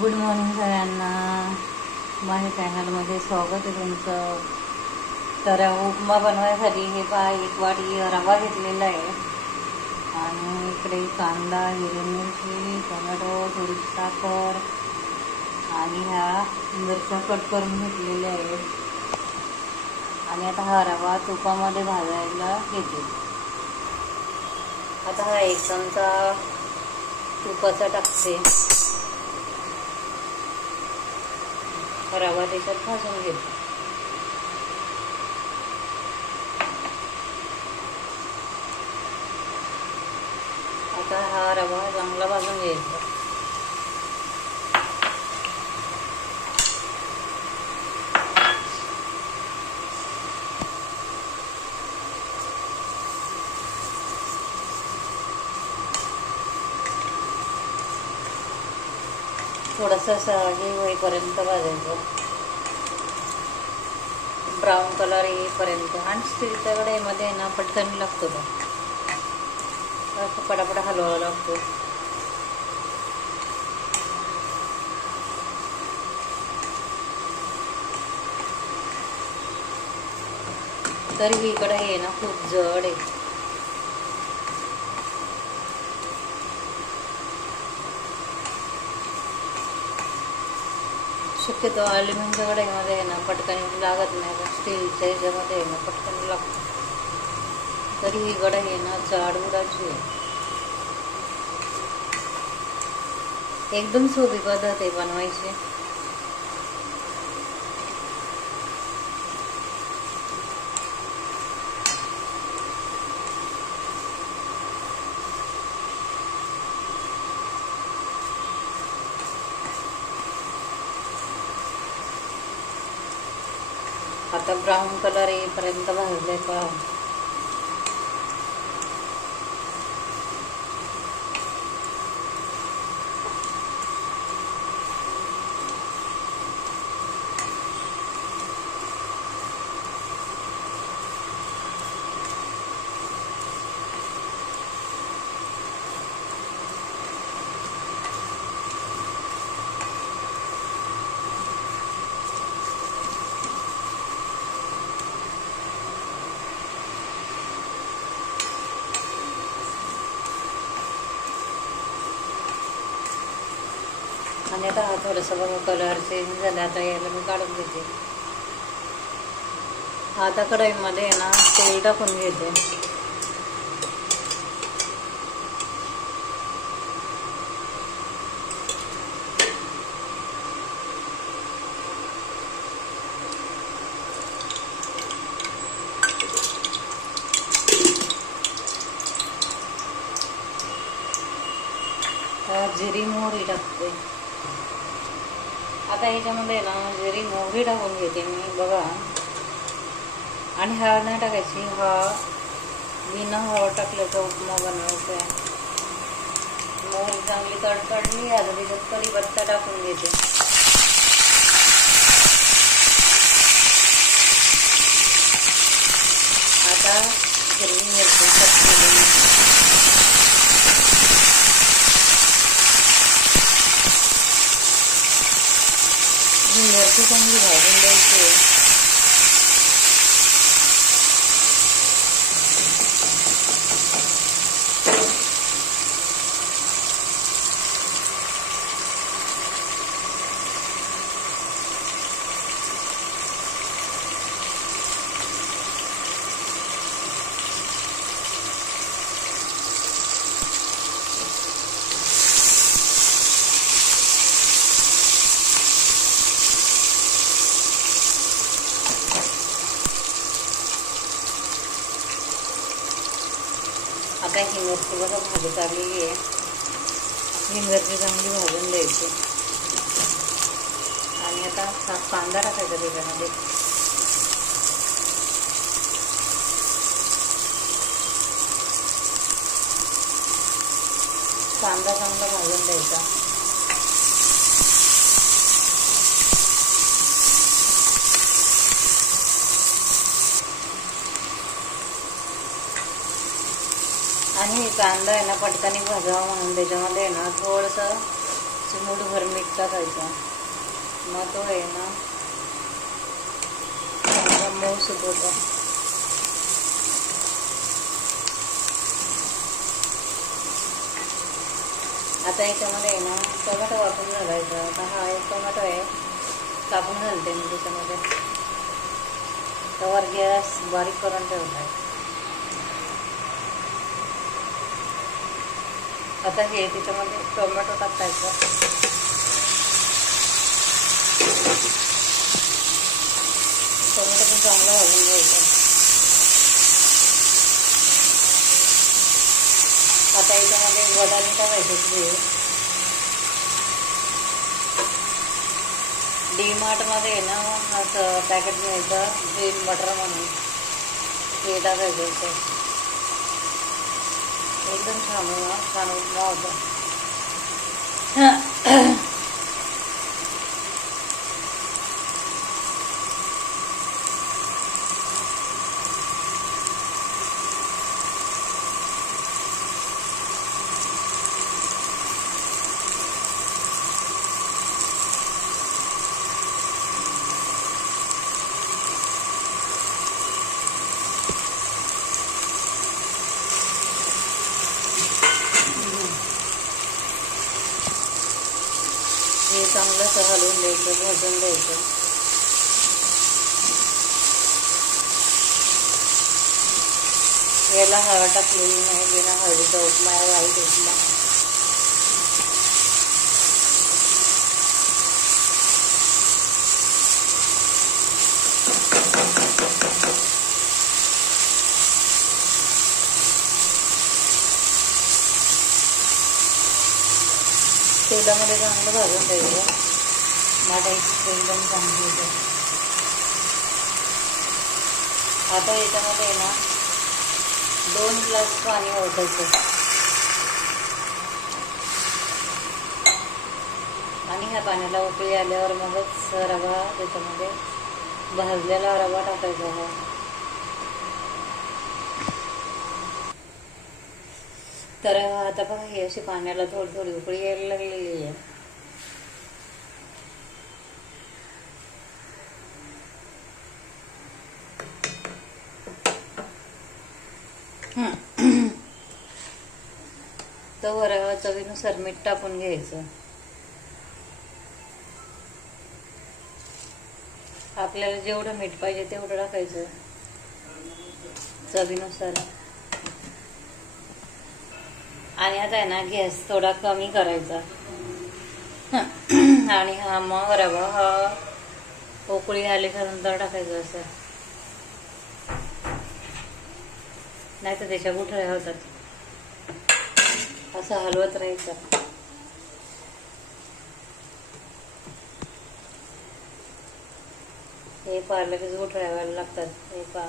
Good morning सगळ्यांना. माझ्या चॅनलमध्ये स्वागत आहे तुमचं. तर उपमा बनवायसाठी हे पहा, एक वाटी रवा घेतलेला आहे आणि इकडे कांदा, हिरवी मिरची, टोमॅटो, थोडी साखर आणि ह्या मिरच्या कट करून घेतलेल्या आहेत. आणि आता हा रवा तुपामध्ये भाजायला घेते. आता हा 1 चमचा तुपाचा टाकते. रवा त्याच्यात भाजून घेते. आता हा रवा चांगला भाजून घ्यायचा. थोडंसं हे होईपर्यंत भाजायचं, ब्राऊन कलर येईपर्यंत. आणि स्टीलच्या कढईमध्ये ना पटकन लागतो तो, असं पटापट हलवावं लागतो. तर ही कढई आहे ना खूप जड आहे. शक्यतो अल्युमिनियमच्या कढईमध्ये आहे ना पटकन लागत नाही, पण स्टीलच्या ह्याच्यामध्ये आहे ना पटकन लागतो. तरी ही कढई आहे ना जाड उडाची आहे. एकदम सोपी पद्धत आहे बनवायची. आता ब्राऊन कलर येईपर्यंत भाजले का. आणि आता हा थोडंसं बघा कलर चेंज झाला. आता याला मी काढून घेते. आता कढईमध्ये ना तेल टाकून घेते. जिरी मोहरी टाकते. आता ह्याच्यामध्ये ना जिरी मोहरी टाकून घेते मी बघा. आणि हळद नाही टाकायची. बिना हळद टाकल्याचा उपमा बनवायचा आहे. मोहरी चांगली तडतडली. आता त्याच्यात कढीपत्ता टाकून घेते. आता हिरवी मिरची टाकली. मिरची चांगली भाजून द्यायची. आता ही मिरची बघा भाजत आलेली आहे. ही मिरची चांगली भाजून द्यायची. आणि आता हा कांदा टाकायचा त्याच्यामध्ये. कांदा चांगला भाजून द्यायचा. आणि कांदा आहे ना पटकन भाजावा म्हणून त्याच्यामध्ये ना थोडंसं चिमूटभर मीठ टाकायचं. मग तो आहे ना चांगला मऊसूत होतो. आता याच्यामध्ये आहे ना टोमॅटो वापरून घालायचा. आता हा एक टोमॅटो आहे, कापून घालते मी त्याच्यामध्ये. तवर गॅस बारीक करून ठेवलाय. आता हे त्याच्यामध्ये टोमॅटो टाकायचं. टोमॅटो पण चांगला भाजून घ्यायचा. आता याच्यामध्ये वटाणे टाकायचे. DMartमध्ये ना असं पॅकेट मिळतं ग्रीन बटर म्हणून, हे टाकायचं. एकदम छान उपमा होता. हे चांगलं असं हलवून द्यायचं, भाजून द्यायचं. याला हळद टाकलेली नाही, बिना हळदीचा उपमा आहे, वाईट उपमा. तेलामध्ये चांगलं भाजून द्यायचं. माझा एकदम चांगली होते. आता याच्यामध्ये ना 2 ग्लास पाणी ओतायचं आणि ह्या पाण्याला उकळी आल्यावर मगच रवा त्याच्यामध्ये भाजलेला रवा टाकायचा आहे. तर आता बघा ही अशी पाण्याला थोडी थोडी उकळी यायला लागलेली आहे. तर चवीनुसार मीठ टाकून घ्यायचं. आपल्याला जेवढं मीठ पाहिजे तेवढं टाकायचं चवीनुसार. आणि आता आहे ना गॅस थोडा कमी करायचा आणि हा मग रवा हा उकळी आल्याच्या नंतर टाकायचं असं, नाही तर त्याच्या गुठळ्या होतात. असं हलवत राहायचं. हे पहा लगेच गुठळ्या व्हायला लागतात. हे पहा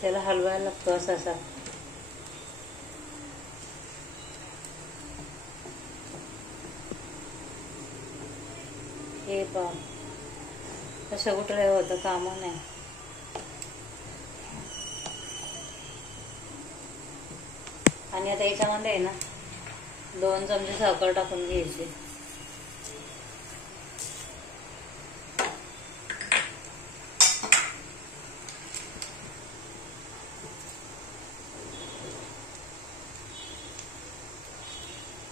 त्याला हलवायला लागतो असं असा. हे पहा तशा गुठळ्या होतं कामा नाही. आणि आता याच्यामध्ये आहे ना 2 चमचे साखर टाकून घ्यायची.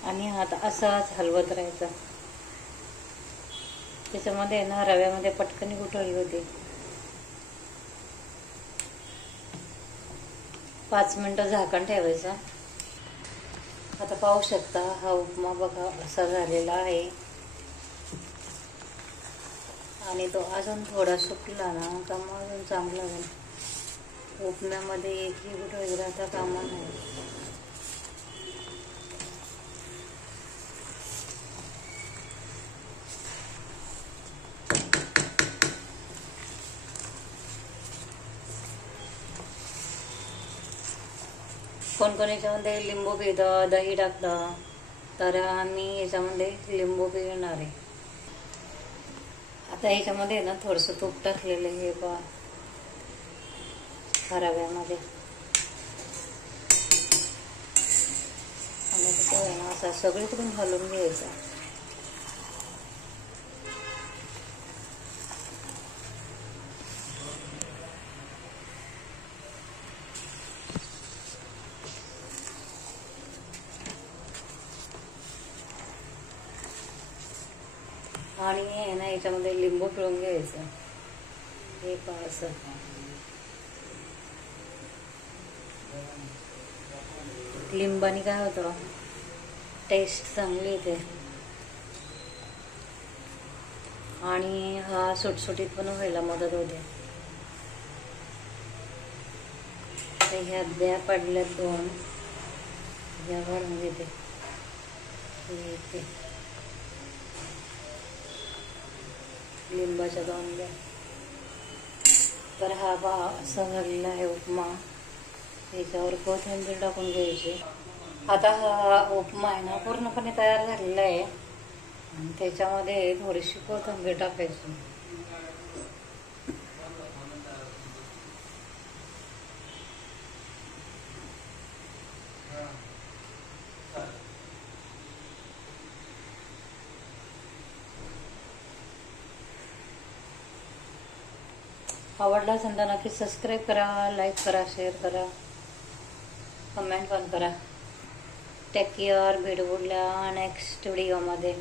आणि आता असाच हलवत राहायचा. त्याच्यामध्ये ना रव्यामध्ये पटकन गुठळी होते. 5 मिनिटं झाकण ठेवायचं. आता पाहू शकता हा उपमा बघा असा झालेला आहे. आणि तो अजून थोडा सुकला ना का मग अजून चांगला होईल. उपम्यामध्ये एकही गुठळी राहता कामा नाही. कोण कोण याच्यामध्ये लिंबू पितं, दही टाकतं, तर आम्ही याच्यामध्ये लिंबू पिणार आहे. आता याच्यामध्ये ना थोडंसं तूप टाकलेलं हे पहा रव्यामध्ये. आणि तो आहे ना असा सगळीकडून हलवून घ्यायचा. आणि हे ना याच्यामध्ये लिंबू पिळून घ्यायचं. हे पहा असं लिंबानी काय होतं, टेस्ट चांगली येते आणि हा सुटसुटीत पण व्हायला मदत होते. ह्या ब्या पडल्यात 2, ह्या काढून घेते. लिंबाच्या 2 ब्या. तर हा पहा असा झालेला आहे उपमा. याच्यावर कोथिंबीर टाकून घ्यायची. आता हा उपमा आहे ना पूर्णपणे तयार झालेला आहे आणि त्याच्यामध्ये थोडीशी कोथिंबीर टाकायची. आवडला असेल तर नक्की सबस्क्राईब करा, लाईक करा, शेअर करा, कमेंट पण करा. Take care. भेटू पुढल्या नेक्स्ट व्हिडिओमध्ये.